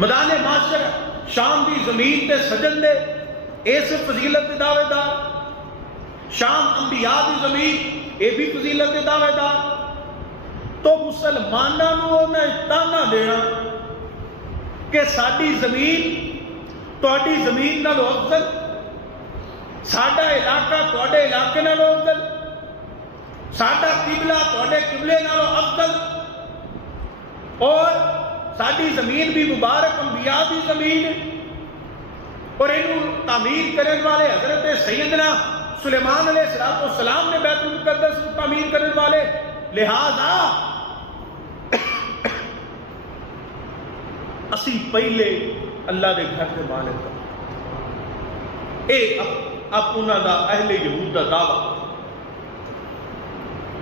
میدان معاشر شام دی زمین تے سجن دے اس فضیلت دے دعوے دار، شام انبیاء دی زمین اے بھی فضیلت دے دعوے دار. تو مسلمانوں نے تانا دینا کہ ساری زمین تہاڈی زمین نالوں افضل، ساڈا علاقہ تہاڈے علاقے نالوں افضل، ساڈا قبلہ تہاڈے قبلے نالوں افضل، اور ساری زمین بھی مبارک انبیاء دی زمین ہے، اور انہوں تعمیر کرنے والے حضرت سیدنا سلیمان علیہ السلام نے بیت المقدس کو تعمیر کرنے والے، لہذا اسی پہلے اللہ دے گھر کے مالک اے اب انہاں دا اہل یہود دا دعویٰ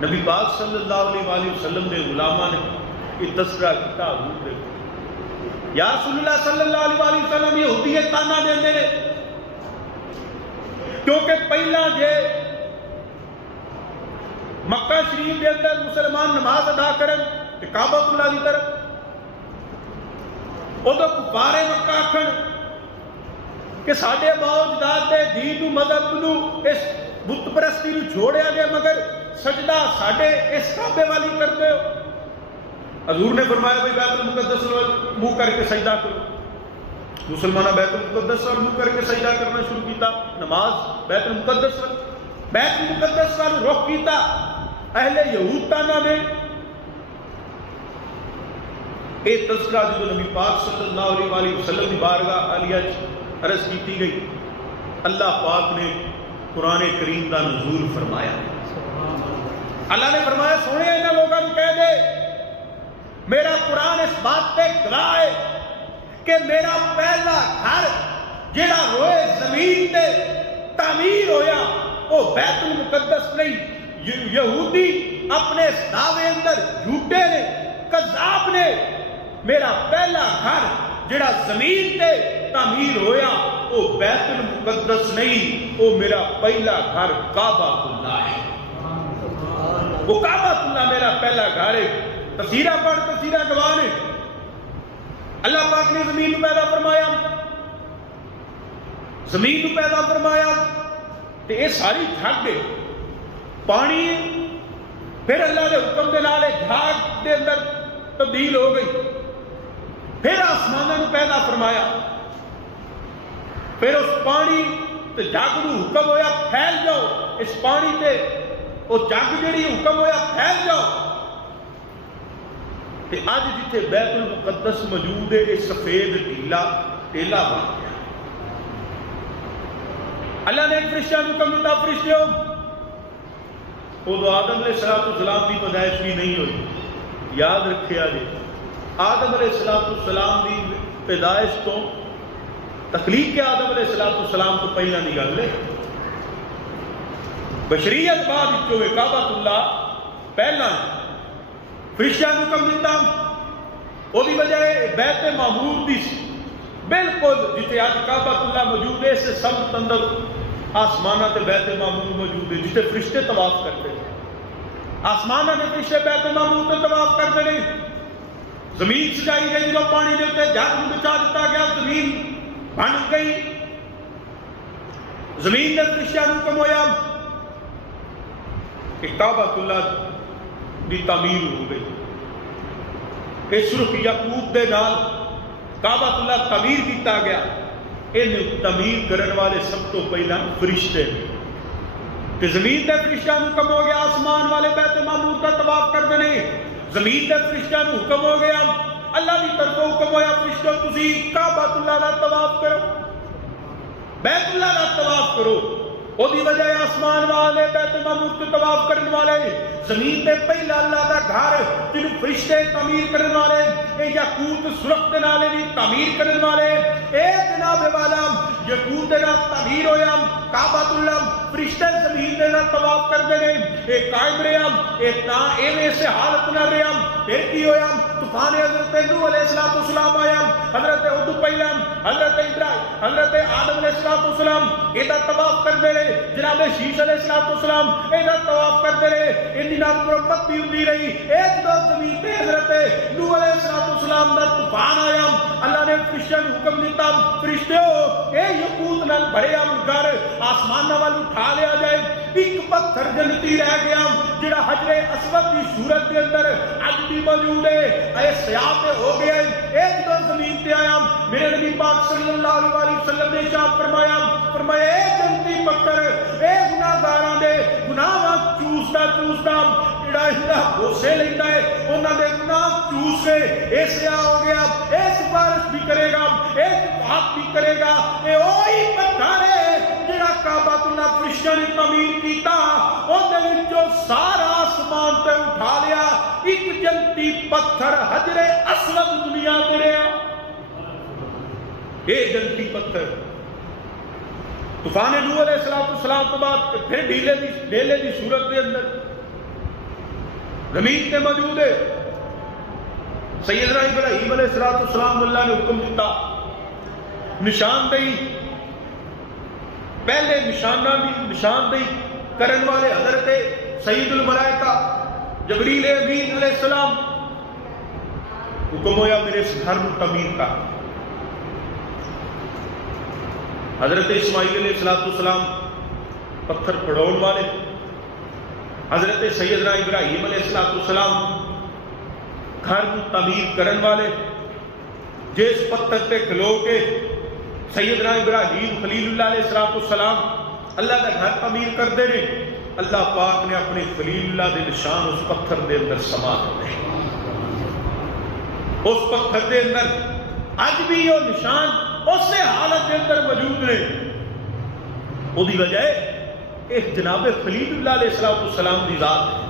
نبی پاک صلی اللہ علیہ وآلہ وسلم نے غلاماں نے یہ تذکرہ کیتا حضور دے یا رسول اللہ صلی اللہ علیہ وآلہ وسلم یہودی تانا دیندے نے کیونکہ پہلا جے مکہ شریف کے اندر مسلمان نماز ادا کرن کہ کعبہ اللہ کی طرف ادو کفار مکہ آکھن کہ ساڈے باؤ جداد دے دین نو مذہب نو اس بت پرستی نو چھوڑیا گیا مگر سجدہ ساڈے اس کعبے والی کرتے ہو. حضور نے فرمایا بھائی بیت المقدس منہ کر کے سجدہ کرو. مسلمانہ بیت المقدس اور منہ کر کے سجدہ کرنا شروع کیتا، نماز بیت المقدس وال رخ کیتا. اہل یہود تانا نے اے تذکرہ جو نبی پاک صلی اللہ علیہ وآلہ وسلم کی بارگاہ عالیہ عرض کی گئی، اللہ پاک نے قرآن کریم کا نزول فرمایا. اللہ نے فرمایا سونے انہاں لوگوں کو کہہ دے میرا قرآن اس بات پہ گواہ ہے کہ میرا پہلا گھر جڑا روئے زمین تے تعمیر ہویا وہ بیت المقدس نہیں. یہودی اپنے دعوے اندر جھوٹے نے، کذاب نے. میرا پہلا گھر جڑا زمین تے تعمیر ہویا وہ بیت المقدس نہیں، وہ میرا پہلا گھر کعبہ اللہ ہے. وہ کعبہ اللہ میرا پہلا گھر ہے. تفسیرہ پڑھ تفسیرہ گواہ نے. اللہ پاک نے زمین کو پیدا فرمایا، زمین کو پیدا فرمایا تے یہ ساری جھگ دے پانی، پھر اللہ دے حکم دے نال جھاگ دے اندر تبدیل ہو گئی. پھر آسمانوں کو پیدا فرمایا، پھر اس پانی تے جھگ نو حکم ہویا پھیل جاؤ. اس پانی تے وہ جھگ جڑی حکم ہویا پھیل جاؤ. تے اج جتھے بیت المقدس موجود ہے یہ سفید ٹیلا بن گیا. اللہ نے فرشتہ کو حکم دیتا فرشتوں ادو آدم علیہ السلام کی پیدائش بھی نہیں ہوئی. یاد رکھیا جی آدم علیہ السلام کی پیدائش تو تخلیق کے آدم علیہ السلام تو پہلا نہیں گل ہے. بشریت بعد جو کعبہ اللہ پہلا فرشتہ کو حکم دیتا وہ بھی وجہ بیت معمور دی بالکل جتے آج کعبہ اللہ موجود ہے اس سے سب اندر آسمانہ تے بیت معمور موجود ہے جتے فرشتے طواف کرتے ہیں. آسمانہ نے فرشتے بیت معمور تے طواف کرتے ہیں. زمین سجائی گئی جو پانی دے تے جھاگ نوں بچا دیتا گیا، زمین بن گئی. زمین دے فرشتیاں نوں حکم ہویا کہ کعبہ اللہ دی تعمیر ہو گئی. اس رخ یعقوب دے نال کعبہ اللہ تعمیر کیتا گیا. انہیں تعمیر کرنے والے سب تو پہلا فرشتے کہ زمین دے فرشتیاں نوں حکم ہو گیا آسمان والے بیت معمور کا طواف کر دینے. زمین دے فرشتیاں نوں حکم ہو گیا اللہ کی طرف حکم ہویا فرشتوں تسی کعبہ اللہ کا طواف کرو، بیت اللہ کا طواف کرو. وہ دی وجہ آسمان والے بیت معمور کے طواف کرنے والے زمین تے پہلا اللہ کا گھر جن فرشتے تعمیر کرنے والے اے یاقوت سرخ دے نال دی تعمیر کرنے والے اے جناب والا یاقوت دے نال تعمیر ہویا کعبہ اللہ فرشتے زمین دے نال طواف کردے نے. اے قائم رہیا اے تا ایویں سے حالت نہ رہیا. پھر کی ہویا طوفان حضرت نوح علیہ السلام آیا، حضرت ادو پہلا حضرت ابراہیم حضرت آدم علیہ السلام ادا طواف کردے نے. جناب شیش علیہ السلام ادا طواف کردے نے. ان دنوں مرمت بھی ہوندی رہی. ایک دو زمین تے حضرت نوح علیہ السلام دا طوفان آیا. اللہ نے فرشتوں نے حکم دیتا فرشتوں اے یقوت نال بھریا گھر آسماناں وال اٹھا لیا جائے ایک پتھر جنتی رہ گیا جڑا حجر اسود کی صورت کے اندر اج بھی موجود ہے اے سیاہ تے ہو گیا ہے اے جدوں زمین تے آیا میرے نبی پاک صلی اللہ علیہ وسلم نے ارشاد فرمایا اے جنتی پتھر اے گناہگاراں دے گناہاں چوسدا جڑا غصے لیندا ہے انہاں دے گناہ چوس کے اے سیاہ ہو گیا اے سفارش بھی کرے گا اے شفاعت بھی کرے گا اے وہی پتھر ہے جڑا کعبہ اللہ فرشتوں نے تعمیر کیتا اون دے وچوں سارا آسمان تے اٹھا لیا ایک جنتی پتھر حجر اسود دنیا تے رہیا اے جنتی پتھر طوفان نوح علیہ السلام تو بعد پھر ڈیلے دی صورت کے اندر زمین تے موجود ہے سیدنا ابراہیم علیہ السلام اللہ نے حکم دیتا نشاندہی پہلے نشاندہی کرن والے حضرت سید الملائکہ جبریل امین علیہ السلام حکم ہویا میرے اس گھر میں تعمیر کا حضرت اسماعیل علیہ السلام پتھر پھڑاؤن والے حضرت سیدنا ابراہیم علیہ السلام گھر کو تعمیر کرن والے جس پتھر تے کھلو کے سیدنا ابراہیم خلیل اللہ علیہ السلام اللہ کا گھر تعمیر کرتے رہے اللہ پاک نے اپنے خلیل اللہ دے نشان اس پتھر دے اندر سما دیتے اس پتھر دے اندر اج بھی وہ نشان اسی حالت کے اندر موجود نے وہ دی وجہ ایک جناب خلیل اللہ علیہ السلام دی ذات ہے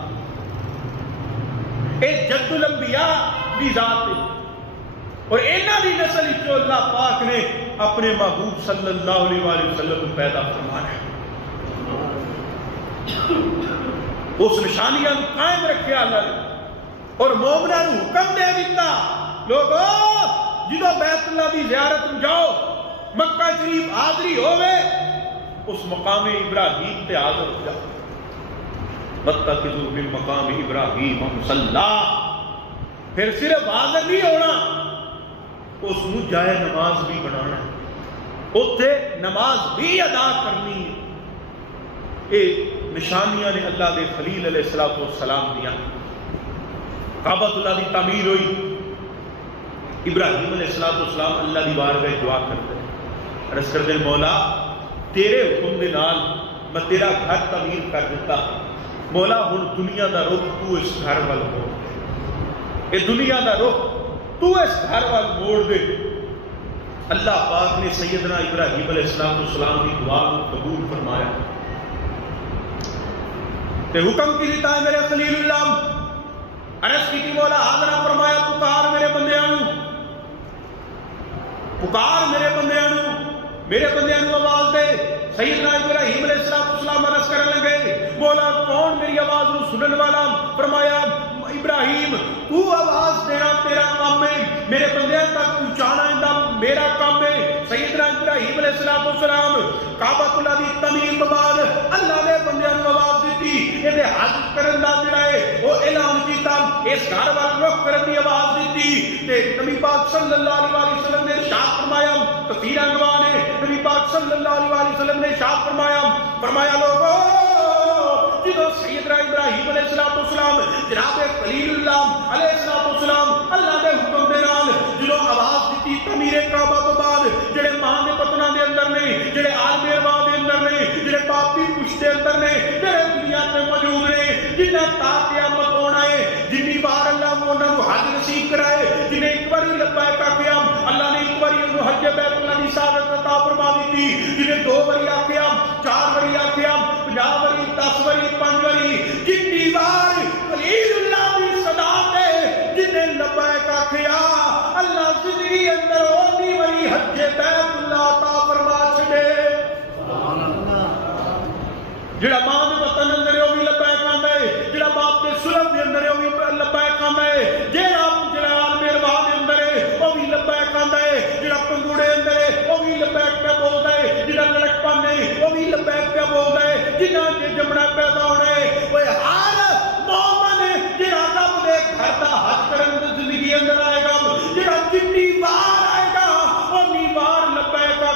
ایک جد الانبیاء دی ذات ہے اور اینا دی نسل جو اللہ پاک نے اپنے محبوب صلی اللہ علیہ وسلم کو پیدا فرمایا ہے اس نشانیاں قائم رکھے اللہ نے اور مومنہ نے حکم دے دیتا لوگوں جدو بیت اللہ دی زیارت میں جاؤ مکہ شریف حاضری ہوئے اس مقام ابراہیم تے حاضر ہو جاؤ متخذوا من مقام ابراہیم مصلی پھر صرف حاضر نہیں ہونا اس میں جائے نماز بھی بنانا اتنے نماز بھی ادا کرنی ہے یہ نشانیاں نے اللہ دے خلیل علیہ السلام دیا کعبۃ اللہ دی تعمیر ہوئی ابراہیم علیہ السلام اللہ دی بارگاہ دعا کرتے ہیں عرض کرتے ہیں مولا تیرے حکم دے نال میں تیرا گھر تعمیر کر دیتا مولا ہن دنیا دا رخ تو اس گھر وال موڑ دے اے دنیا دا رخ تو اس گھر وال موڑ دے اللہ پاک نے سیدنا ابراہیم علیہ السلام کی دعا کو قبول فرمایا تے حکم کی دیتا ہے میرے خلیل اللہ عرض کی مولا حاضرہ فرمایا پکار میرے بندیاں میرے بندیاں آواز دے سیدنا ابراہیم علیہ السلام عرض کرنے لگے مولا کون میری آواز نو سنن والا فرمایا ابراہیم تو آواز دینا تیرا کام ہے میرے بندیاں تک پہنچانا اندا میرا کام ہے سیدنا ابراہیم علیہ السلام کعبۃ اللہ دی تعمیر کے بعد اللہ نے بندیاں نو آواز دیتی اے حج کرن دا جڑا ہے او اعلان کیتا اس گھر وال رخ کرن دی آواز دیتی تے نبی پاک صلی اللہ علیہ وسلم نے ارشاد فرمایا کثیر انواع نے نبی پاک صلی اللہ علیہ وسلم نے ارشاد فرمایا لوگوں جدو سیدنا ابراہیم علیہ السلام جناب خلیل اللہ علیہ السلام اللہ دے حکم دے نال جدو آواز دیتی تعمیر کعبہ تو بعد جڑے ماں دے پتنا دے اندر نے جڑے عالم ارواح دے اندر نے جڑے پاپی کچھ دے اندر نے جڑے دنیا تے موجود نے جنہاں تا قیامت ہونا ہے جنی بار اللہ انہاں نو حج نصیب کرائے جنہیں ایک باری لبیک آکھیا اللہ نے ایک باری انہوں حج بیت اللہ دی سعادت عطا فرما دیتی جنہیں 2 باری آکھیا 4 باری آکھیا 50 باری 10 باری 5 باری جتنی بار خلیل اللہ دی صدا تے جنہیں لبیک آکھیا اللہ زندگی اندر اونی باری حج بیت اللہ عطا فرما چھڑے جڑا ماں دے وطن اندر او بھی لبیک آندا ہے جڑا باپ دے سلب دے اندر او بھی لبیک آندا ہے جڑا عالم ارواح دے اندر ہے او بھی لبیک آندا ہے جڑا پنگوڑے اندر ہے او بھی لبیک پہ بولدا ہے جڑا لڑک پانے او بھی لبیک پہ بولدا ہے جنہاں دے جمنا پیدا ہونا ہے اوے ہر مومن جڑا رب دے گھر دا حج کرن دی زندگی اندر آئے گا جڑا جتنی بار آئے گا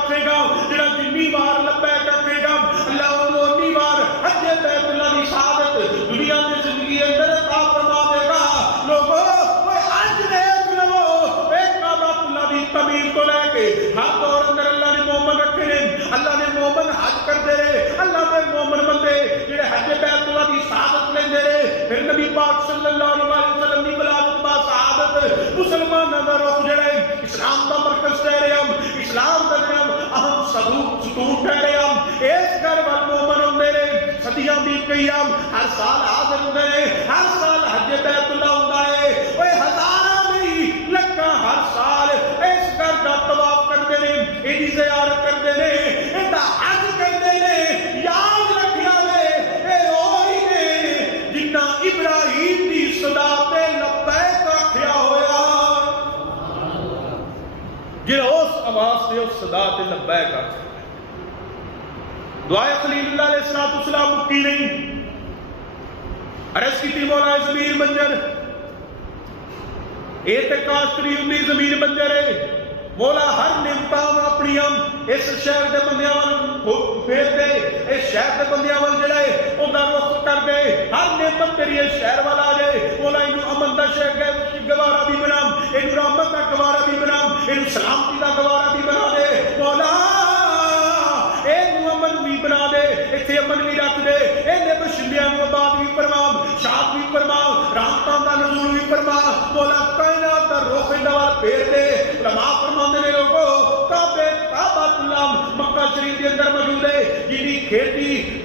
آکھے گا جڑا جنی بار لبیک آکھے گا اللہ انہوں انی بار حج بیت اللہ کی سعادت دنیا کی زندگی اندر عطا فرما دے گا. لوگوں اج دیکھ لو ایک کعبۃ اللہ کی تعمیر کو لے کے ہر دور اندر اللہ نے مومن رکھے نے. اللہ نے مومن حج کرتے رہے, اللہ نے مومن بندے جڑے حج بیت اللہ کی سعادت لیندے رہے. پھر نبی پاک صلی اللہ علیہ وسلم کی ولادت با سعادت مسلمانوں کا رخ جڑا ہے اسلام کا مرکز ٹھہرے ہم, اسلام کا جڑا اہم ستون ٹھہرے ہم. اس گھر وال مومن ہوندے نے صدیاں بیت گئی ہم, ہر سال حاضر ہوندے نے, ہر سال حج بیت اللہ ہوندا ہے. اوے ہزاراں نہیں لکھاں ہر سال اس گھر دا طواف کرتے نے, ایدی زیارت کرتے نے, ایندا حج کرتے نے. یاد رکھیا لے اے اوہی نے جنہ ابراہیم دی صدا تے لبیک آکھیا ہویا, جڑا اس آواز سے اس صدا تے لبیک آکھیا. دعائے خلیل اللہ علیہ السلام مکی نہیں. عرض کی تھی مولا زمین بنجر کاشتری انی زمین بنجر ہے. مولا ہر نعمتاں اپنی اس شہر دے بندیاں وال پھیر دے, اس شہر دے بندیاں وال جڑا ہے اوندا رخ کر دے. ہر نعمت تیری اس شہر وال آ جائے. مولا اینو امن دا شہر گوارا بھی بنا, اینو رحمت دا گوارا بھی بنا, اینو سلامتی دا گوارا بھی بنا دے. مولا اینو امن بھی بنا دے, ایتھے امن بھی رکھ دے. اینے بشلیاں نو آباد بھی فرما, شاد بھی فرما, رحمتاں دا نزول بھی فرما. مولا کائنات دا رخ ایندا وال پھیر دے. علماء فرماندے نے لوگوں کعبۃ اللہ مکہ شریف کے اندر موجود ہے.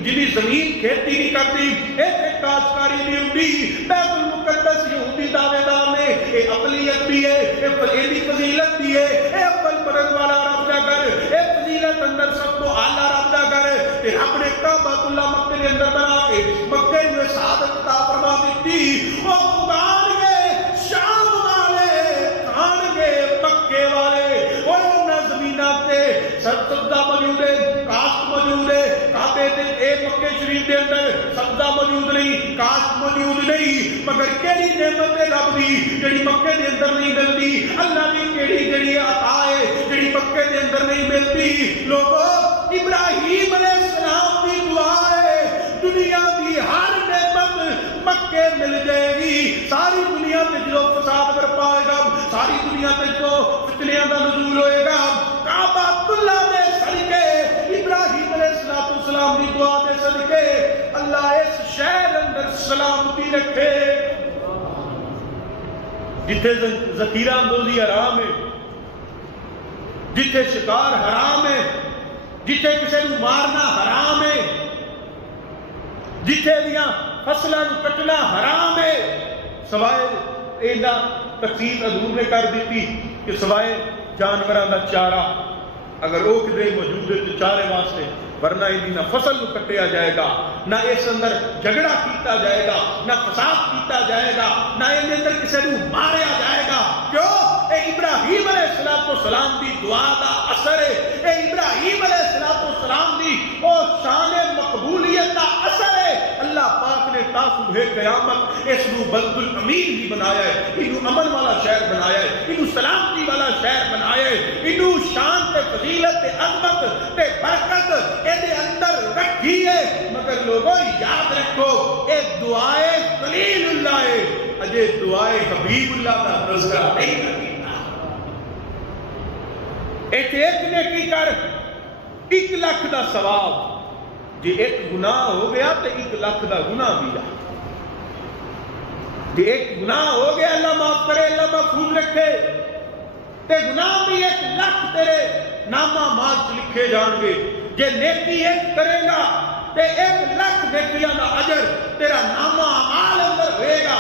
جنی زمین کھیتی نہیں کرتی, ایتھے کاشتکاری نہیں ہوندی. بیت المقدس یہودی دعوے دار نے, اے اقلیت بھی ہے, اے فضیلت بھی ہے, اے اول پرد والا رب دا گھر, اے فضیلت اندر سب کو اعلیٰ رب دا گھر. پھر اپنے کعبۃ اللہ مکے کے اندر بنا کے مکے میں سعادت عطا فرما دیتی. وہ خدان گے شام والے, کھان گے مکے والے. وہ انہاں زمیناں تے سبزہ موجود ہے, کاشت موجود ہے. کعبے تے اے مکے شریف دے اندر سبزہ موجود نہیں, کاشت موجود نہیں, مگر کیڑی نعمت ہے رب دی جڑی مکے دے اندر نہیں ملتی. اللہ دی کیڑی عطا ہے جڑی مکے دے اندر نہیں ملتی. لوگوں ابراہیم علیہ السلام کی دعا ہے دنیا کی ہر نعمت مکے مل جائے گی. ساری دنیا تے جو فساد برپا ہوئے گا, ساری دنیا تے جو فتنیاں دا نزول ہوئے گا, کعبۃ اللہ دے صدقے ابراہیم علیہ السلام کی دعا دے صدقے اللہ اس شہر اندر سلامتی رکھے. جتھے ذخیرہ اندوزی حرام ہے, جتھے شکار حرام ہے, جتھے کسی کو مارنا حرام ہے, جتھے دیاں فصلوں کو کٹنا حرام ہے, سوائے اینا تخصیص حضور نے کر دیتی کہ سوائے جانوراں دا چارہ اگر وہ کدھر موجود ہے تو چارے واسطے, ورنہ نہ فصل کو کٹیا جائے گا, نہ اس اندر جھگڑا کیتا جائے گا, نہ فساد کیتا جائے گا, نہ ان اندر کسی کو ماریا جائے گا. کیوں؟ اے ابراہیم علیہ السلام دی دعا دا اثر ہے. اے ابراہیم علیہ السلام دی او شان مقبولیت دا اثر ہے. اللہ پاک نے تا صبح قیامت اس نو بلد الامین بھی بنایا ہے, انو امن والا شہر بنایا ہے, انو سلامتی والا شہر بنایا ہے, انو شان تے فضیلت تے عظمت تے برکت دے اندر رکھی ہے. مگر لوگوں یاد رکھو اے دعائے خلیل اللہ ہے, اجے دعائے حبیب اللہ کا تذکرہ نہیں کرنا. ایک نیکی کر 1 لاکھ دا ثواب, جی ایک گناہ ہو گیا تو 1 لاکھ دا گناہ بھی ہے. جی ایک گناہ ہو گیا اللہ معاف کرے, اللہ محفوظ رکھے, تے گناہ بھی 1 لاکھ تیرے نامہ ماج لکھے جان گے. جے نیکی ایک کرے گا تے 1 لاکھ نیکیاں دا اجر تیرا نامہ اعمال اندر ہوئے گا.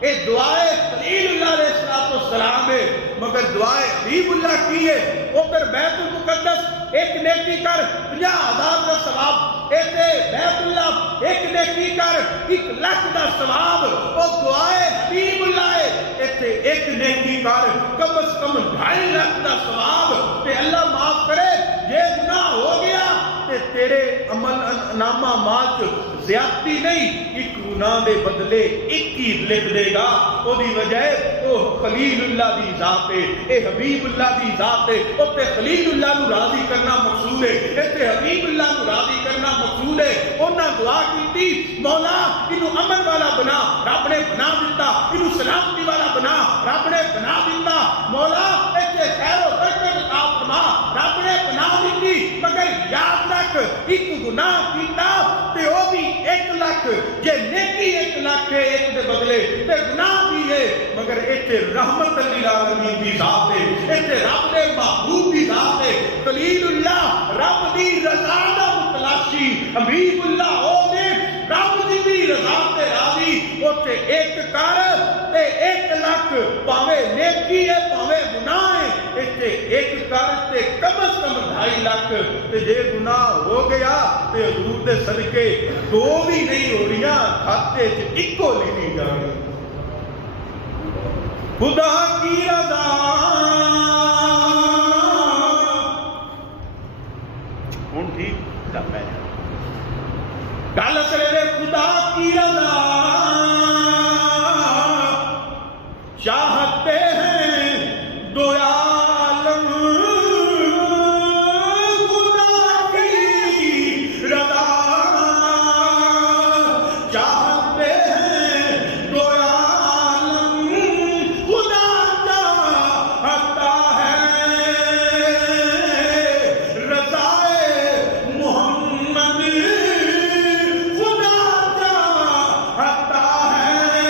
اے دعائے خلیل اللہ علیہ السلام ہے, مگر دعائے حبیب اللہ کی ہے. ادھر بیت المقدس ایک نیکی کر 50,000 کا ثواب, ایسے بیت اللہ ایک نیکی کر 1 لاکھ کا ثواب. وہ دعائے حبیب اللہ ہے, ایسے ایک نیکی کر کم از کم 2.5 لاکھ کا ثواب. تے اللہ معاف کرے, یہ گناہ ہو گیا تے تیرے عمل نامہ مال زیادتی نہیں، ایک گناہ دے بدلے ایک ہی لکھ دے گا. او دی وجہ او خلیل اللہ دی ذات ہے، اے حبیب اللہ دی ذات ہے. او تے خلیل اللہ نو راضی کرنا مقصود ہے، اے تے حبیب اللہ نو راضی کرنا مقصود ہے. انہاں دعا کیتی مولا اینو امن والا بنا، رب نے بنا دیتا. اینو سلامتی والا بنا، رب نے بنا دیتا. مولا ایتھے خیر و برکت عطا فرما، رب نے بنا دیتی. مگر یاد رکھ ایک گناہ کیتا تے او بھی 1 لاکھ، جے نیکی 1 لاکھ ہے ایک دے بدلے تے گناہ بھی ہے. مگر ایتھے رحمت للعالمین دی ذات ہے، ایتھے رب دے محبوب دی ذات ہے. خلیل اللہ رب دی رضا دا متلاشی، حبیب اللہ او نے رب دی بھی رضا تے راضی. اوتے ایک کر تے 1 لاکھ، پاویں نیکی ہے پاویں گناہ ہے. ایتھے ایک کر تے کم از کم 2.5 لاکھ. تے جے گناہ ہو گیا تے حضور دے صدقے 2 بھی نہیں ہو رہی، کھاتے چ اکو لکھی جائے. خدا کی رضا ہوں ٹھیک گل کرے، خدا کی رضا چاہتے ہیں 2 عالم، خدا کی رضا چاہتے ہیں 2 عالم، خدا چاہتا ہے رضائے محمد، خدا چاہتا ہے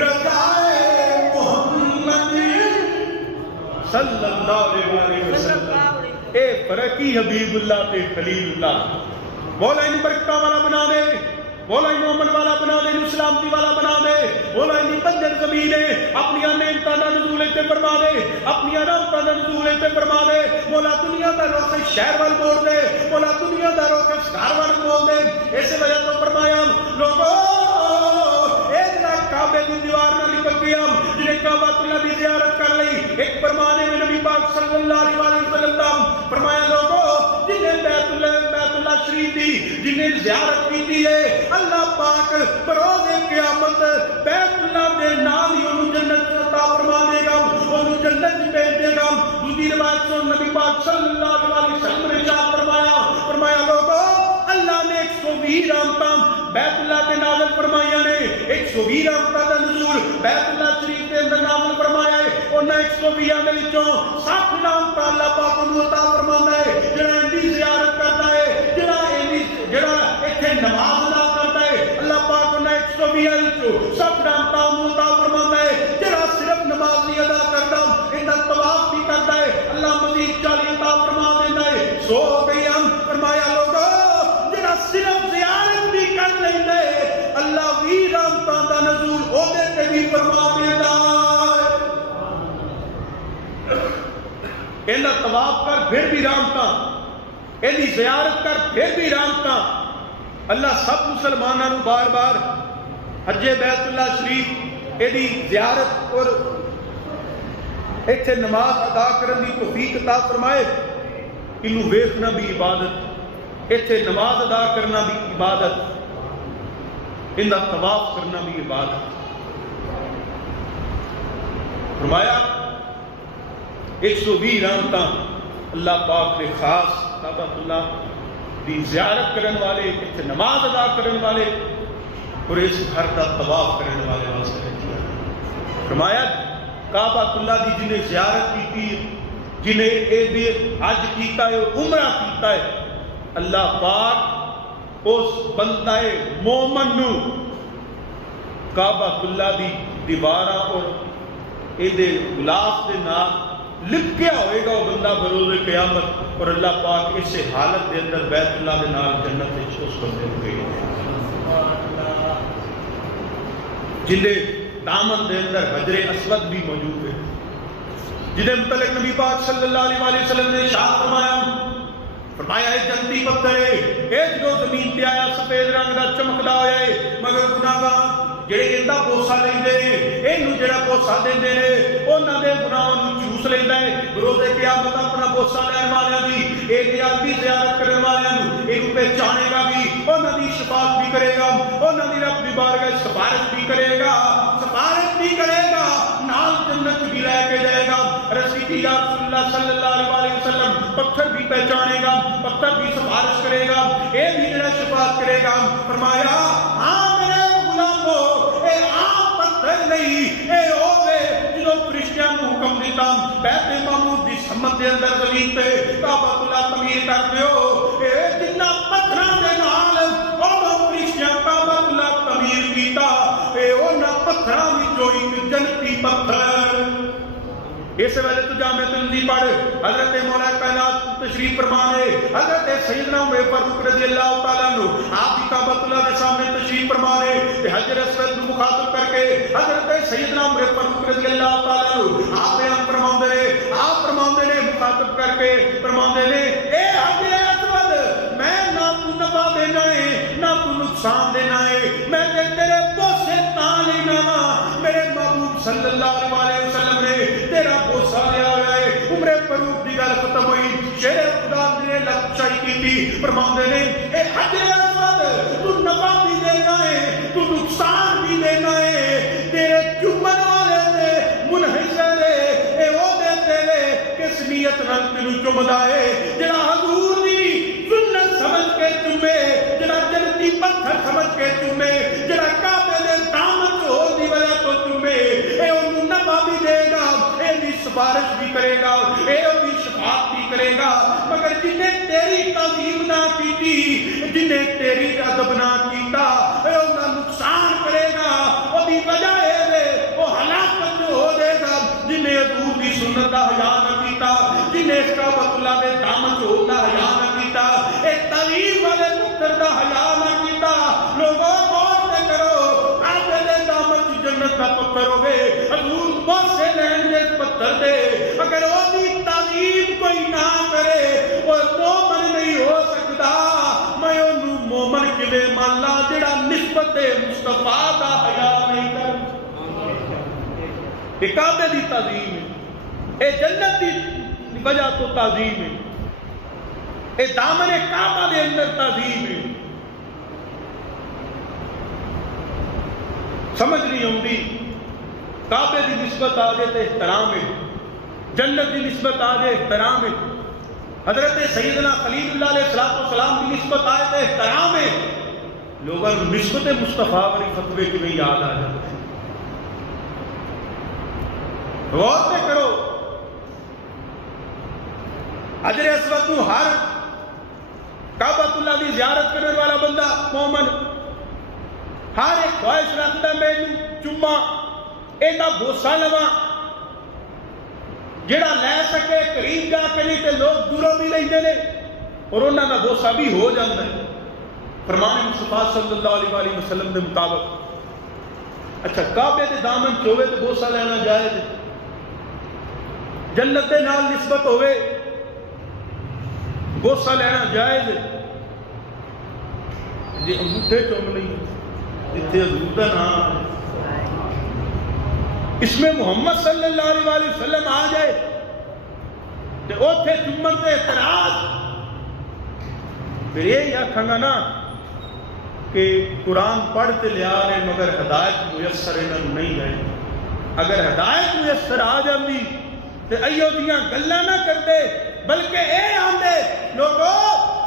رضائے محمد صلی اللہ علیہ وسلم. اے فرقی حبیب اللہ تے خلیل اللہ. مولا ان برکتہ والا بنا دے، مولا ان امن والا بنا دے، ان سلامتی والا بنا دے. مولا ان بنجر زمین اپنی نعمتاں دا نزول تے فرما دے، اپنی رحمتاں دا نزول تے فرما دے. مولا دنیا دا رخ شہر وال موڑ دے، مولا دنیا دا رخ گھر وال موڑ دے. اس وجہ تو فرمایا لوگو اے جڑا کعبے دی دیوار نال لپٹ گیا، جنے کعبہ اللہ دی زیارت کر لئی، ایک فرمانے میں نبی پاک صلی اللہ علیہ وسلم فرمایا لوگو جنہیں بیت اللہ شریف دی جنہیں زیارت کی ہے، اللہ پاک بروز قیامت بیت اللہ دے نال ہی انہوں جنت عطا فرما دے گا، انہوں جنت بھیج دے گا. دوسری روایت سے نبی پاک صلی اللہ علیہ وسلم نے ارشاد فرمایا لوگو اللہ نے 120 رحمتاں بیت اللہ دے نازل فرمایا نے، 120 رحمتاں دا نزول بیت اللہ شریف دے اندر نازل فرمایا ہے. انہاں 120 دے وچوں 60 رحمتاں اللہ پاک نوں عطا فرماتا ہے. جڑا ان دی زیارت کرتا ہے، جڑا ایتھے نماز ادا کرتا ہے، اللہ پاک انہاں 120 وچوں 60 رحمتاں نوں عطا فرماتا ہے. جڑا صرف نماز نہیں ادا کرتا، انہاں طواف بھی کرتا ہے، اللہ مزید 40 عطا فرما دیندا ہے. سو گئی ہم فرمایا لوگو جڑا صرف زیارت بھی کر لیندا ہے، اللہ 20 رحمتاں دا نزول اودے تے بھی فرما دیندا ہے. انہاں طواف کر پھر بھی رحمتاں، اینی زیارت کر پھر بھی رحمتاں. اللہ سب مسلمانوں نو بار بار حج بیت اللہ شریف اینی زیارت اور ایتھے نماز ادا کرن دی توفیق عطا فرمائے. اینو ویکھنا بھی عبادت، ایتھے نماز ادا کرنا بھی عبادت، اندا طواف کرنا بھی عبادت. فرمایا 120 رحمتاں اللہ پاک نے خاص کعبۃ اللہ دی زیارت کرن والے، ایتھے نماز ادا کرن والے اور اس گھر دا طواف کرن والے واسطے دیا. فرمایا کعبۃ اللہ دی جنہیں زیارت کی، جنہیں اے بھی حج کیتا ہے، عمرہ کیتا ہے، اللہ پاک اس بندہ مومن نو کعبۃ اللہ دی دیواراں اور اے دے غلاف دے نال لپکیا ہوئے گا وہ بندہ بروز قیامت. اور اللہ پاک اس حالت دے اندر بیت اللہ دے نال جنت وچ اس بندے کو گئی جنہیں دامن دے اندر حجر اسود بھی موجود ہے، جنہیں متعلق نبی پاک صلی اللہ علیہ وسلم نے ارشاد فرمایا ہے جنتی پتھر ہے جو زمین تے آیا سفید رنگ دا چمکدا ہویا ہے، مگر گناہگار جڑے اندا بوسا لیندے اینو جڑا بوسا دیندے نے انہاں دے گناہاں نوں چوس چس لینا ہے روزے قیامت اپنا بوسہ لین والوں کی ایک یادی زیارت کرنے والوں ایک پہچانے گا بھی انہوں کی شفاعت بھی کرے گا انہوں کی رب کی بارگاہ سفارش بھی کرے گا نال جنت بھی لے کے جائے گا رسول کی یا رسول اللہ صلی اللہ علیہ وسلم پتھر بھی پہچانے گا پتھر بھی سفارش کرے گا اے بھی جڑا شفاعت کرے گا فرمایا ہاں میرے غلامو اے عام پتھر نہیں اے ہوے جدوں فرشتیاں نوں حکم دیتا بیت معمور دی سمت دے اندر زمین تے کعبۃ اللہ تعمیر کر دیو اے جنہ پتھراں دے نال او فرشتیاں کعبۃ اللہ تعمیر کیتا اے انہاں پتھراں وچوں ایک جنتی پتھر اس ویلے تو جامع ترمذی پڑھ حضرت مولا کائنات تشریف فرمانے حضرت سیدنا عمر فاروق رضی اللہ تعالیٰ عنہ آپ کی کعبۃ اللہ کے سامنے تشریف فرمانے حجر اسود کو مخاطب کر کے حضرت سیدنا عمر فاروق رضی اللہ تعالیٰ عنہ آپ بیان فرماندے نے مخاطب کر کے فرماندے نے اے حجر اسود میں نہ تو نفع دینا ہے نہ تو نقصان دینا ہے میں تیرے بوسے تاں لینا وا میرے محبوب صلی اللہ علیہ وسلم نے تیرا بوسہ لیا ہوا ہے عمر فاروق دی گل ختم ہوئی شیر خدا نے لفظائی کی تھی فرماندے نے اے حجر اسود تو نفع بھی دینا ہے تو نقصان بھی دینا ہے تیرے چومن والے تے منحصر ہے اے او دے تیرے کس نیت نال تینوں چومدا ہے جڑا حضور دی سنت سمجھ کے چومے جڑا جنتی پتھر سمجھ کے چومے جڑا کعبے دے دامن ہو دی وجہ تو چومے اے اونوں نفع بھی دے گا اے دی سفارش بھی کرے گا اے دی شفاعت بھی کرے گا مگر جن تیری تعظیم نہ کیتی جن تیری ادب نہ کیتا اے انہاں نقصان کرے گا او دی وجہ اے او ہلاکت ہو دے گا جن حضور دی سنت دا حیا نہ کیتا جن کعبۃ اللہ دے دامن ہو دا حیا نہ کیتا اے تعظیم والے پتر دا حیا نہ کیتا لوگوں غور تے کرو کعبے دے دامن جنت دا پتھر ہوے حضور بوسے لین دے پتھر دے اگر او دی تعظیم کوئی نہ کرے وہ مومن نہیں ہو سکتا میں انہوں مومن کلے مان لا جڑا نسبت مصطفیٰ دا حیا نہیں کر یہ کعبے دی تعظیم ہے اے جنت دی وجہ تو تعظیم ہے اے دامن کعبہ دے اندر تعظیم ہے سمجھ نہیں ہوندی کعبے دی نسبت آ جائے تو احترام ہے جنت دی نسبت آ جائے احترام ہے حضرت سیدنا خلیل اللہ علیہ السلام کی نسبت آئے تو احترام ہے لوگوں نسبت مصطفیٰ والی فتوے کی نہیں یاد آ جاتے غور سے کرو حجر اسود کو ہر کعبۃ اللہ کی زیارت کرنے والا بندہ مومن ہر ایک خواہش رکھتا میں چما اینا بوسا لوا جڑا لے سکے قریب جا کے نہیں تے لوگ دوروں بھی لیندے نے اور انہاں دا بوسا بھی ہو جاتا ہے فرمان مصطفیٰ صلی اللہ علیہ وسلم دے مطابق اچھا کعبے دے دامن چوے تے بوسا لینا جائز ہے جنت دے نال نسبت ہوئے بوسا لینا جائز ہے جی انگوٹھے چوم نہیں اتنے حضور دا نام اس میں محمد صلی اللہ علیہ وسلم آ جائے تو اوتھے چمن تے اعتراض پھر یہ آکھاں گا نا کہ قرآن پڑھتے لیا رہے مگر ہدایت میسر انہوں نہیں ہے اگر ہدایت میسر آ جاندی تو ایو دیاں گلاں نہ کرتے بلکہ اے آندے لوگوں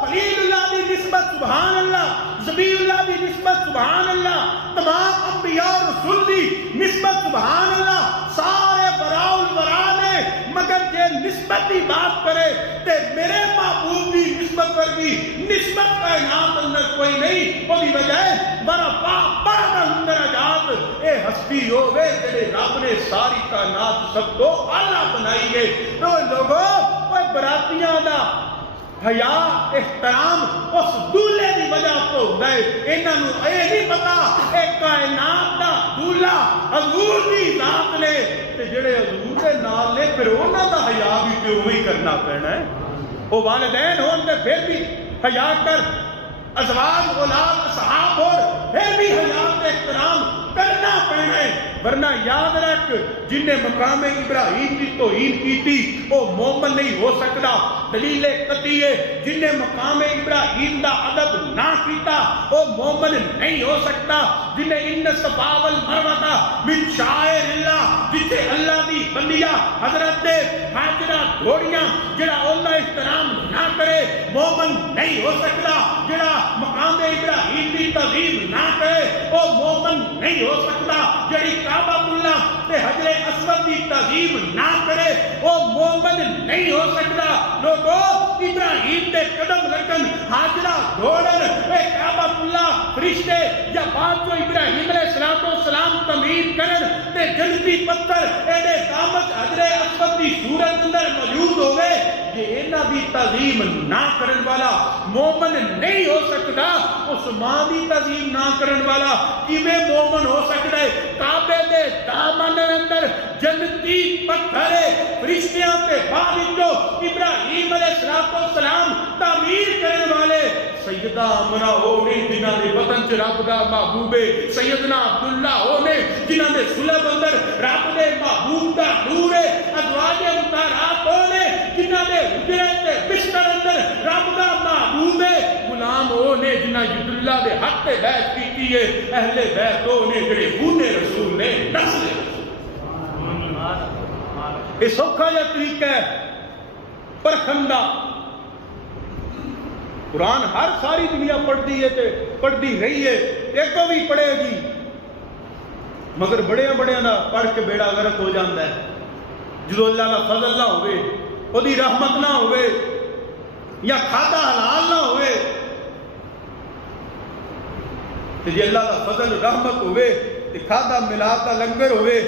خلیل اللہ دی نسبت سبحان اللہ ذبیح اللہ دی نسبت سبحان اللہ تمام انبیاء اور رسول دی نسبت سبحان اللہ سارے براء البراء نے مگر جے نسبت دی بات کرے تے میرے محبوب دی نسبت پر بھی نسبت کائنات اندر کوئی نہیں وہ بھی وجہ بڑا بڑا درجات اے ہستی ہوئے جڑے رب نے ساری کائنات سب کو اعلیٰ بنائی ہے تو لوگوں وہ براتیاں دا حیا احترام اس دولے دی وجہ تو گئے انہاں نوں اے نہیں پتا اے کائنات دا دولا حضور دی ذات نے تے جڑے حضور دے نال نے پھر انہاں دا حیا بھی کیوں ہی کرنا پینا ہے او والدین ہون تے پھر بھی حیا کر ازواج اولاد اصحاب اور پھر بھی حیا تے احترام کرنا پینا ہے، ورنہ یاد رکھ جن نے مقام ابراہیم کی توہین کی تھی وہ مومن نہیں ہو سکتا۔ دلیل قطعی ہے جن نے مقام ابراہیم کا ادب نہ کیتا وہ مومن نہیں ہو سکتا۔ جن نے ان صفا والمروہ من شعائر اللہ، جتھے اللہ دی بندیاں حضرت حاجرہ گھوڑیاں جڑا اللہ احترام نہ کرے مومن نہیں ہو سکتا۔ جڑا مقام ابراہیم کی تعظیم نہ کرے وہ مومن نہیں ہو سکتا۔ جڑی کعبۃ اللہ تے حجر اسود کی تعظیم نہ کرے وہ مومن نہیں ہو سکتا۔ لوگوں ابراہیم دے قدم لگن، حاجرہ دوڑن، اے کعبۃ اللہ فرشتے یا بعد جو ابراہیم علیہ السلام تعمیر کرن تے جنتی پتھر ایڈے قامت حجر اسود کی صورت اندر موجود ہوئے، یہ انہاں دی تعظیم نہ کرن والا مومن نہیں ہو سکتا۔ اس ماں دی تعظیم نہ کرن والا کیویں مومن ہو سکتا ہے؟ کعبے دے دامن اندر جنتی پتھر فرشتیاں تے بعد جو ابراہیم علیہ السلام تعمیر کرنے والے سیدہ آمنہ وہ نے جنہاں دے وطن چ رب دا محبوب ہے، سیدنا عبداللہ وہ نے جنہاں دے صلب اندر رب دے محبوب دا نور ہے، ازواج مطہرات وہ نے جنہاں دے حجرے تے بستر اندر رب دا محبوب ہے، غلام وہ نے جنہاں عبداللہ دے حق تے بیعت کیتی ہے، اہل بیت وہ نے جڑے خون رسول نے نسل یہ سوکھا یا طریقہ ہے پرکھندہ۔ قرآن ہر ساری دنیا پڑھتی ہے تے پڑھتی رہی ہے، ایک کو بھی پڑھے گی، مگر بڑے بڑے نہ پڑھ کے بیڑا غرق ہو جاتا ہے۔ جو اللہ کا فضل نہ ہوئے، وہ دی رحمت نہ ہوئے، یا کھاتا حلال نہ ہوئے، تے جی اللہ کا فضل رحمت ہوئے تے کھاتا ملاد کا لنگر ہوئے،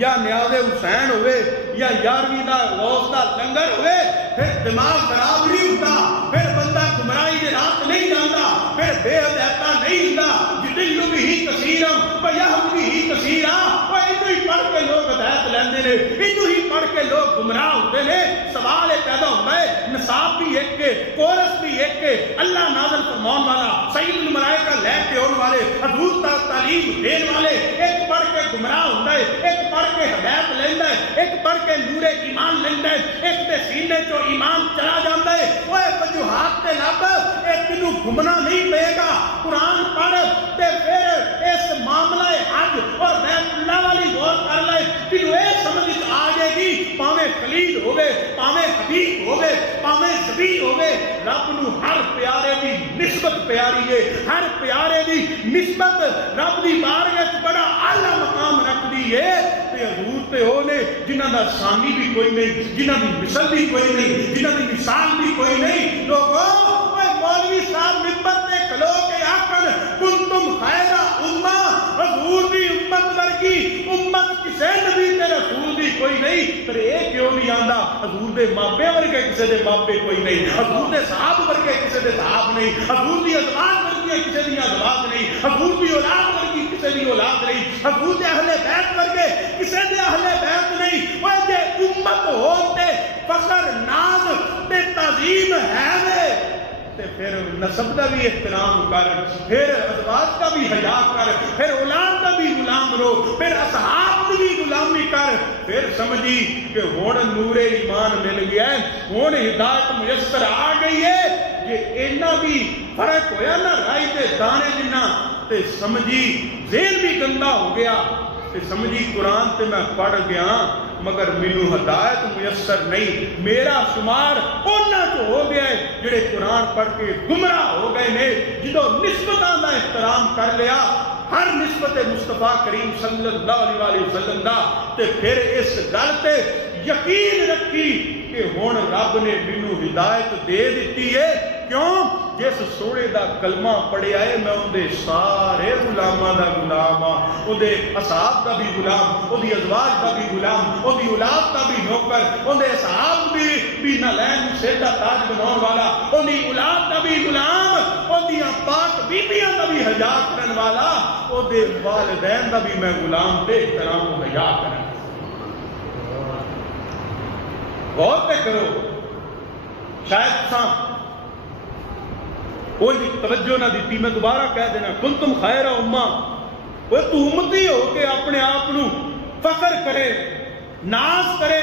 یا نیاز حسین ہوئے، یا یارویں دا غوث دا لنگر ہوئے، پھر دماغ خراب نہیں ہوتا، پھر بندہ گمراہی دے رات نہیں جاتا، پھر بے ہدایتا نہیں ہوتا۔ جدل بھی کثیرم ویہم بھی کثیرا، وہ ادھو ہی پڑھ کے لوگ ہدایت لیندے نے، ادھو ہی پڑھ کے لوگ گمراہ ہوتے نے۔ سوال پیدا ہوتا ہے نصاب بھی ایک کے، کورس بھی ایک کے، اللہ نازل فرمان والا، سید الملائکہ لے کے اون والے، حضور تک تعلیم دین والے، ایک پڑھ کے گمراہ ہوتا ہے، ایک پڑھ کے ہدایت لیندہ ہے، ایک پڑھ کے نور ایمان لیندہ ہے، ایک تے سینے جو ایمان چلا جاندہ ہے۔ وہ وجوہات تے لب ایک کنو گھومنا نہیں پے گا، قرآن پڑھ تے پھر اس معاملہ حج اور بیت اللہ والی غور کر لے، کنو اے سمجھ آ جائے گی، پاویں خلیل ہوئے، پاویں حبیب ہوئے، پاویں زبی ہوئے، رب نو ہر پیارے دی نسبت پیاری ہے، ہر پیارے دی نسبت رب دی بارگاہ بڑا اعلیٰ مقام رکھ دی ہے۔ تے حضور تے ہو نے جنہاں دا ثانی بھی کوئی نہیں، جنہاں دی مثل بھی کوئی نہیں، جنہاں دی مثال بھی کوئی نہیں۔ لوگوں مولوی صاحب ممبر تے کھلو کے آکھن کنتم خیر امہ، حضور دی امت ورگی امت کسے نبی تے رسول دی کوئی نہیں۔ پر اے کیوں نہیں آندا حضور دے ماپے ورگے کسے دے ماپے کوئی نہیں، حضور دے صحاب ورگے کسے دے صحاب نہیں، حضور دی ازواج ورگی کسے دی ازواج نہیں، حضور دی اولاد ورگی کسے دی اولاد نہیں، حضور دے اہل بیت ورگے کسے دے اہل بیت نہیں۔ وہ جے امت ہوتے فخر ناز تے تعظیم ہے وے تے پھر نسب کا بھی احترام کر، پھر ازواج کا بھی حیا کر، پھر اولاد کا بھی غلام رو، پھر اصحاب کی بھی غلامی کر، پھر سمجھی کہ ہن نور ایمان مل گیا ہے، ہن ہدایت میسر آ گئی ہے۔ یہ اینا بھی فرق ہویا نا رائی دے دانے جنہ، تے سمجھی ذہن بھی گندا ہو گیا، تے سمجھی قرآن تے میں پڑھ گیا مگر مینو ہدایت میسر نہیں۔ میرا شمار اونا جو ہو گیا ہے جڑے قرآن پڑھ کے گمراہ ہو گئے نے، جدو نسبتاں دا احترام کر لیا، ہر نسبت مصطفیٰ کریم صلی اللہ علیہ وسلم دا، تے پھر اس گل تے یقین رکھی کہ ہن رب نے مینو ہدایت دے دیتی ہے۔ کیوں؟ جس سونے دا کلمہ پڑھیا ہے میں ان دے سارے غلاماں دا غلام ہاں، ان دے اصحاب دا بھی غلام، ان دی ازواج دا بھی غلام، ان دی اولاد دا بھی نوکر، ان دے اصحاب بھی نالین سر دا تاج بناؤن والا، ان دی اولاد دا بھی غلام، ان دی پاک بیبیاں دا بھی حیا کرن والا، ان دے والدین دا بھی میں غلام دے احترام و حیا کرن۔ غور پہ کرو، شاید سام کوئی توجہ نہ دیتی، میں دوبارہ کہہ دینا کنتم خیر امہ، وہ تو امتی ہو کے اپنے آپ نو فخر کرے، ناز کرے.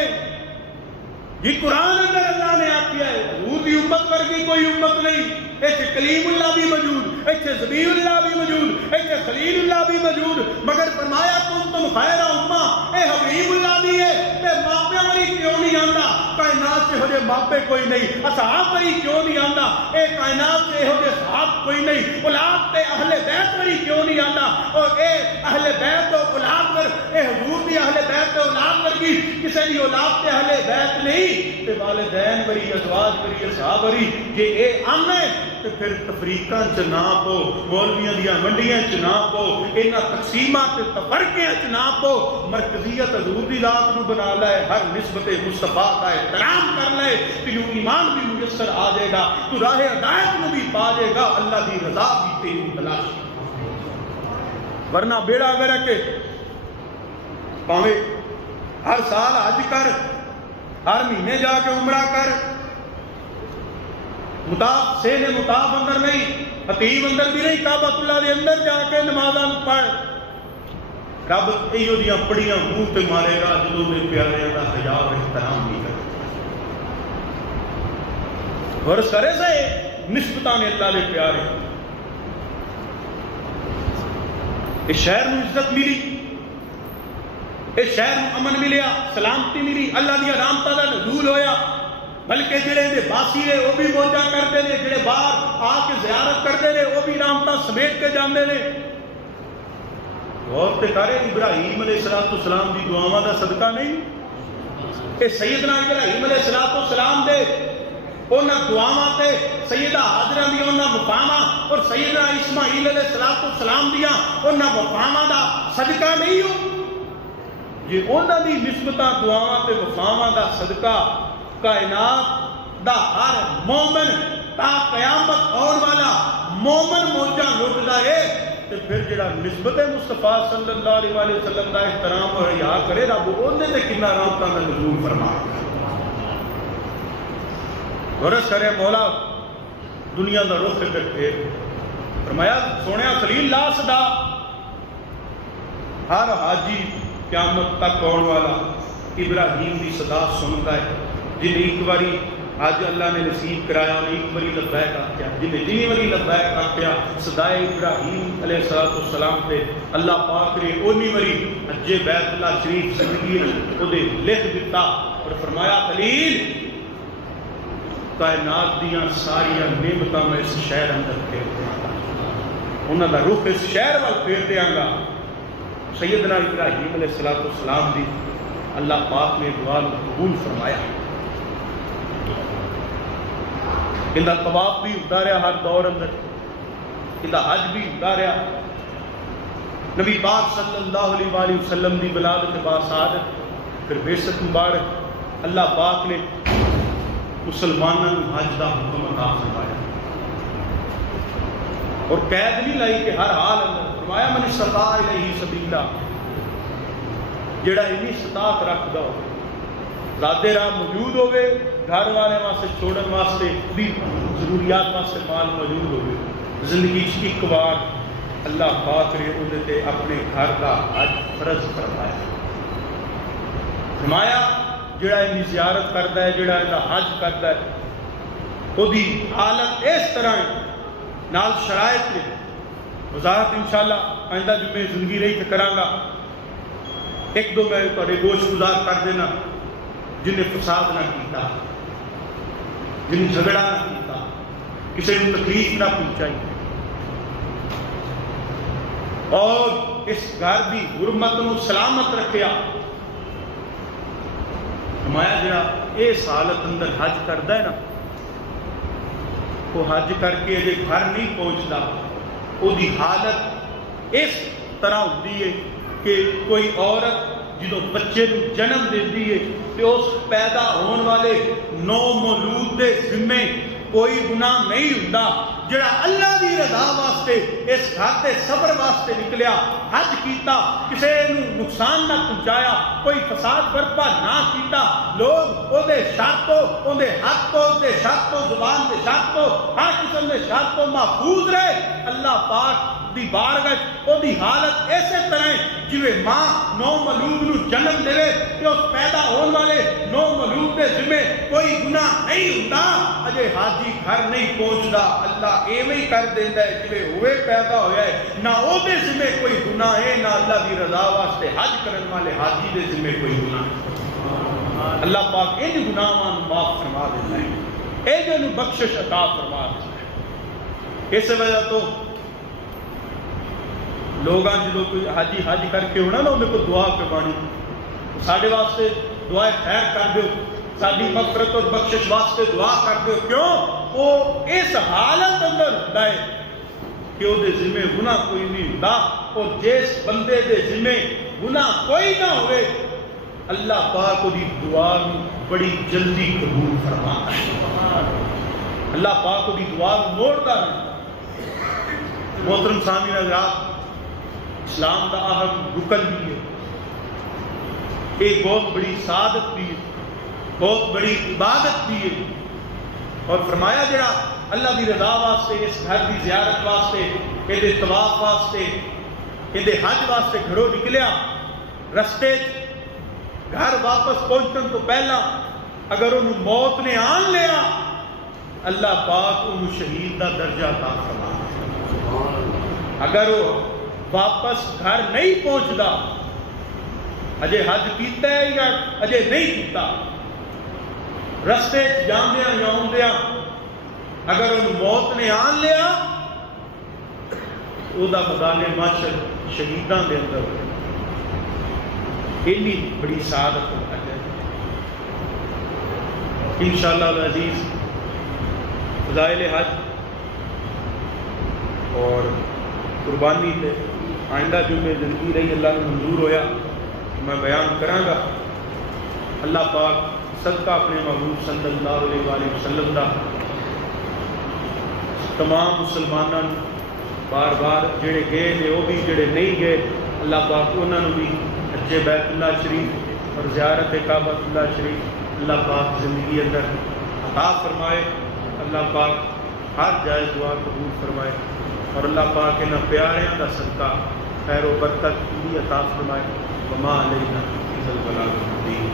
یہ قرآن اندر اللہ نے آکیا ہے حضور دی امت ورگی کوئی امت نہیں. ایتھے کلیم اللہ بھی موجود، ایتھے ذبیح اللہ بھی موجود، ایتھے خلیل اللہ بھی موجود، مگر فرمایا کنتم خیر امہ. اے حبیب اللہ بھی ہے تے ماپے وری کیوں نہیں آندا؟ کائنات سے ہو جے ماپے کوئی نہیں. اصحاب وری کیوں نہیں آندا؟ اے کائنات سے ہو جے صحاب کوئی نہیں. اولاد تے اہل بیت وری کیوں نہیں آندا؟ اور اے اہل بیت و اولاد ور اے حضور دی اہل بیت و اولاد ورگی کسے دی اولاد تے اہل بیت نہیں تے والدین وری ازواج وری اصحاب وری. جے اے آنے تے پھر تفریقاں چ نہ پو، مولویاں دیاں منڈیاں چ نہ پو، انہاں تقسیماں تے تفرقیاں چ نہ پو. مرکزیت حضور دی ذات نو بنا لے، ہر نسبت مصطفیٰ کا احترام کر لے، تینو ایمان بھی میسر آ جائے گا، تو راہ ہدایت نو بھی پا جائے گا، اللہ دی رضا بھی تینو تلاش. ورنہ بیڑا گرک کے پاویں ہر سال حج کر، ہر مہینے جا کے عمرہ کر، مطاف سین مطاف اندر نہیں، خطیب اندر بھی نہیں، کعبۃ اللہ دے اندر جا کے نمازاں پڑھ. رب ایو دیاں پڑیاں منہ تے مارے گا جدوں دے پیاریاں دا حیا اور احترام نہیں کرے. اور سرے سے نسبتاں نے اللہ دے پیارے. اس شہر نو عزت ملی، اس شہر نو امن ملیا، سلامتی ملی، اللہ دیا رحمتاں دا نزول ہویا. بلکہ جڑے دے باسی نے وہ بھی موجہ کرتے ہیں، جڑے باہر آ کے زیارت کرتے ہیں وہ بھی رحمتاں سمیٹ کے جاندے نے. غور تے کرے ابراہیم علیہ السلام دی دعاواں دا صدقہ نہیں؟ کہ سیدنا ابراہیم علیہ السلام دے انہاں دعاواں تے سیدہ حاجرہ دی انہاں مقاماں اور سیدنا اسماعیل علیہ السلام دیاں انہاں مقاماں دا صدقہ نہیں ہو؟ یہ انہاں دی نسبتاں دعاواں تے مقاماں دا صدقہ کائنات دا ہر مومن تا قیامت اور والا مومن موجہ لٹدا ہے. تے پھر جڑا نسبت مصطفیٰ صلی اللہ علیہ وسلم دا احترام اور حیا کرے رب اوندے تے کنا رحمتاں دا نزول فرما. غرض کرے مولا دنیا دا رخ ادھر پھیر فرمایا سونیا خلیل لا صدا. ہر حاجی قیامت تک آن والا ابراہیم دی صدا سنتا ہے. جن ایک باری آج اللہ نے نصیب کرایا انہیں ایک باری لبیک آکیا، جنہیں جنہی باری لبیک آکیا صدائے ابراہیم علیہ السلام پہ اللہ پاک نے اونی باری حج بیت اللہ شریف زندگی کو دے لکھ دیتا اور فرمایا خلیل کائنات دیاں ساریاں نعمتاں میں اس شہر اندر پھیر دیا گا، انہاں دا رخ اس شہر وال پھیر دیا گا. سیدنا ابراہیم علیہ السلام دی اللہ پاک نے دعا قبول فرمایا. اندہ طواف بھی ہوتا رہا ہر دور اندر، اندہ حج بھی ہوتا رہا. نبی پاک صلی اللہ علیہ وآلہ وسلم دی ولادت باسعادت پھر بعثت مبارک اللہ پاک نے مسلمانوں حج دا حکم عطا فرمایا اور قید نہیں لائی کہ ہر حال اندر فرمایا من استطاع الیہ سبیلا. جڑا انی استطاعت رکھدا ہو، ذات راہ موجود ہوئے، گھر والے واسطے چھوڑن واسطے بھی ضروریات واسطے مال موجود ہوئے، زندگی ایک بار اللہ پاک نے انہیں تے اپنے گھر کا حج فرض فرمایا. فرمایا جڑا ان زیارت کرتا ہے، جڑا ان حج کرتا ہے وہ دی حالت اس طرح ہے نال شرائط نے وضاحت انشاءاللہ آئندہ جمعے زندگی رہی کہ کراں گا. ایک دو میں تھوڑے گوش گزار کر دینا جنہیں فساد نہ کیتا، جنہیں جھگڑا نہ کیتا، کسی نے تکلیف نہ پہنچائی اور اس گھر دی حرمت نو سلامت رکھیا. فرمایا جڑا اس حالت اندر حج کردا ہے نا وہ حج کر کے اجے گھر نہیں پہنچتا، وہ دی حالت اس طرح ہوتی ہے کہ کوئی عورت جدو بچے نو جنم دیتی ہے کہ اس پیدا ہون والے نو مولود دے ذمے کوئی گناہ نہیں ہوندا. جڑا اللہ دی رضا واسطے اس گھر تے صبر واسطے نکلیا، حج کیتا، کسی نو نقصان نہ پہنچایا، کوئی فساد برپا نہ کیتا، لوگ او دے شر تو، او دے حق تو، او دے شر تو، زبان دے شر تو، ہر قسم دے شر تو محفوظ رہے. اللہ پاک دی بارگاہ او دی حالت ایسے طرح ہے جویں ماں نو مولود نو جنم دے تے اس پیدا ہون والے نو مولود دے ذمہ کوئی گناہ نہیں ہوندا اجے حاجی گھر نہیں پہنچدا اللہ ایویں ہی کر دیندا ہے جویں ہوئے پیدا ہویا ہے نہ او دے ذمہ کوئی گناہ ہے نہ اللہ دی رضا واسطے حج کرن والے حاجی دے ذمہ کوئی گناہ ہے اللہ پاک ان گناہاں نوں معاف فرما دیندا ہے اے جو بخشش عطا فرما دیندا ہے اس وجہ تو لوگ جدو کوئی حاجی حج کر کے ہونا نا انہیں کو دعا کروانی ساڈے واسطے دعا خیر کر دیو ساری مغفرت اور بخشش واسطے دعا کر دیو کیوں وہ اس حالت اندر ہوتا ہے کہ وہ ذمہ گناہ کوئی نہیں ہوتا اور جس بندے دے ذمہ گناہ کوئی نہ ہوئے اللہ پاک وہ دعا بڑی جلدی قبول فرماتا ہے اللہ پاک وہ دعا موڑتا ہے محترم سامعین حضرات اسلام کا اہم رکن بھی ہے ایک بہت بڑی سعادت بھی ہے بہت بڑی عبادت بھی ہے اور فرمایا جڑا اللہ دی رضا واسطے اس گھر دی زیارت واسطے یہ طواف واسطے یہ حج واسطے گھروں نکلیا رستے گھر واپس پہنچن تو پہلا اگر انہوں موت نے آن لیا اللہ پاک انہوں شہید کا درجہ عطا فرما اگر وہ واپس گھر نہیں پہنچتا اجے حج کیتا ہے یا اجے نہیں کیتا رستے جاندیاں یا آندیاں اگر انہوں موت نے آن لیا او دا میدان محشر شہیداں دے اندر اتنی بڑی سعادت ہوتا ہے انشاءاللہ العزیز فضائل حج اور قربانی تے آئندہ جو میں زندگی رہی اللہ نے منظور ہویا میں بیان کراں گا اللہ پاک صدقہ اپنے محبوب صلی اللہ علیہ وآلہ وسلم دا تمام مسلمانوں بار بار جڑے گئے نے وہ بھی جڑے نہیں گئے اللہ پاک انہوں بھی حج بیت اللہ شریف اور زیارت کعبۃ اللہ شریف اللہ پاک زندگی اندر عطا فرمائے اللہ پاک ہر جائز دعا قبول فرمائے اور اللہ پاک انہاں پیاریاں دا صدقہ خیر و برکت بھی عطا فرمائے وما علینا الا البلاغ المبین